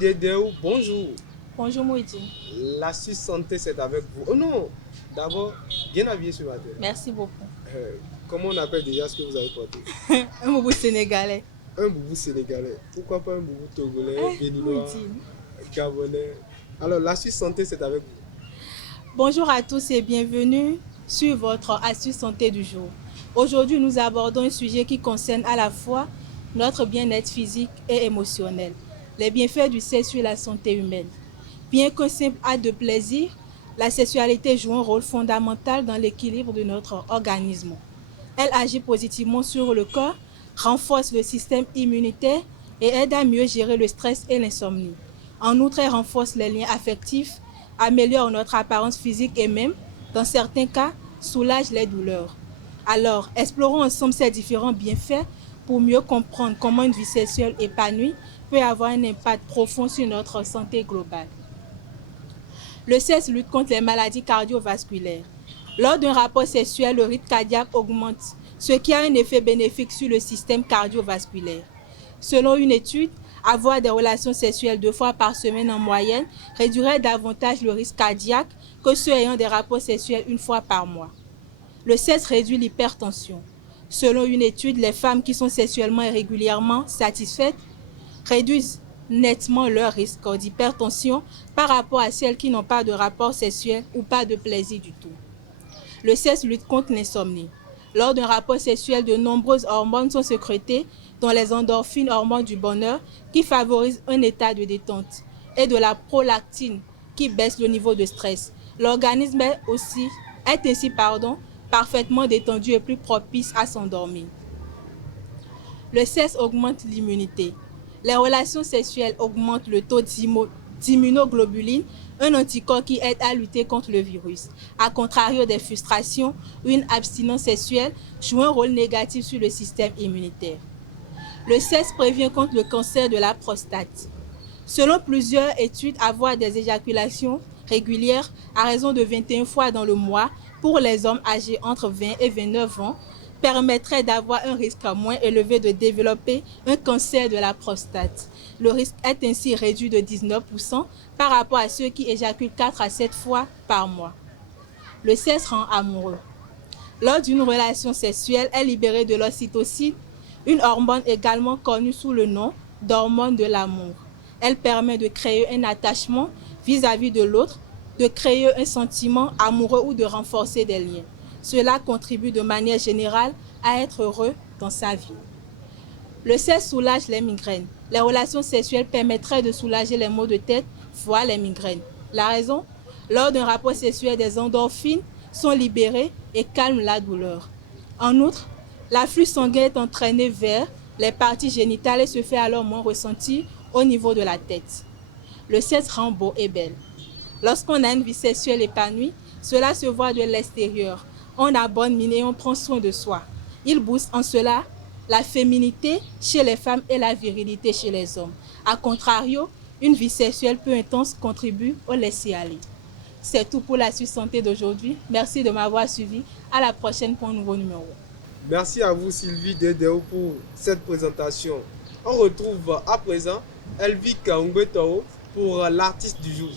Dedeo, bonjour. Bonjour Mouidi. L'astuce santé, c'est avec vous. Oh non, d'abord, bien habillé ce matin. Merci beaucoup. Comment on appelle déjà ce que vous avez porté? Un boubou sénégalais. Un boubou sénégalais. Pourquoi pas un boubou togolais, béninois, Mouidi. gabonais? Alors, l'astuce santé, c'est avec vous. Bonjour à tous et bienvenue sur votre astuce santé du jour. Aujourd'hui, nous abordons un sujet qui concerne à la fois notre bien-être physique et émotionnel, les bienfaits du sexe sur la santé humaine. Bien qu'un simple acte de plaisir, la sexualité joue un rôle fondamental dans l'équilibre de notre organisme. Elle agit positivement sur le corps, renforce le système immunitaire et aide à mieux gérer le stress et l'insomnie. En outre, elle renforce les liens affectifs, améliore notre apparence physique et même, dans certains cas, soulage les douleurs. Alors, explorons ensemble ces différents bienfaits pour mieux comprendre comment une vie sexuelle épanouie peut avoir un impact profond sur notre santé globale. Le sexe lutte contre les maladies cardiovasculaires. Lors d'un rapport sexuel, le rythme cardiaque augmente, ce qui a un effet bénéfique sur le système cardiovasculaire. Selon une étude, avoir des relations sexuelles 2 fois par semaine en moyenne réduirait davantage le risque cardiaque que ceux ayant des rapports sexuels 1 fois par mois. Le sexe réduit l'hypertension. Selon une étude, les femmes qui sont sexuellement et régulièrement satisfaites réduisent nettement leur risque d'hypertension par rapport à celles qui n'ont pas de rapport sexuel ou pas de plaisir du tout. Le sexe lutte contre l'insomnie. Lors d'un rapport sexuel, de nombreuses hormones sont sécrétées, dont les endorphines, hormones du bonheur, qui favorisent un état de détente, et de la prolactine, qui baisse le niveau de stress. L'organisme est ainsi parfaitement détendu et plus propice à s'endormir. Le sexe augmente l'immunité. Les relations sexuelles augmentent le taux d'immunoglobuline, un anticorps qui aide à lutter contre le virus. A contrario des frustrations, une abstinence sexuelle joue un rôle négatif sur le système immunitaire. Le sexe prévient contre le cancer de la prostate. Selon plusieurs études, avoir des éjaculations régulières à raison de 21 fois dans le mois pour les hommes âgés entre 20 et 29 ans permettrait d'avoir un risque moins élevé de développer un cancer de la prostate. Le risque est ainsi réduit de 19% par rapport à ceux qui éjaculent 4 à 7 fois par mois. Le sexe rend amoureux. Lors d'une relation sexuelle est libérée de l'ocytocine, une hormone également connue sous le nom d'hormone de l'amour. Elle permet de créer un attachement vis-à-vis de l'autre, de créer un sentiment amoureux ou de renforcer des liens. Cela contribue de manière générale à être heureux dans sa vie. Le sexe soulage les migraines. Les relations sexuelles permettraient de soulager les maux de tête, voire les migraines. La raison? Lors d'un rapport sexuel, des endorphines sont libérées et calment la douleur. En outre, l'afflux sanguin est entraîné vers les parties génitales et se fait alors moins ressentir au niveau de la tête. Le sexe rend beau et belle. Lorsqu'on a une vie sexuelle épanouie, cela se voit de l'extérieur. On a bonne mine et on prend soin de soi. Il booste en cela la féminité chez les femmes et la virilité chez les hommes. A contrario, une vie sexuelle peu intense contribue au laisser-aller. C'est tout pour l'astuce santé d'aujourd'hui. Merci de m'avoir suivi. À la prochaine pour un nouveau numéro. Merci à vous, Sylvie Dedeo, pour cette présentation. On retrouve à présent Elvika Ungbetao pour l'artiste du jour.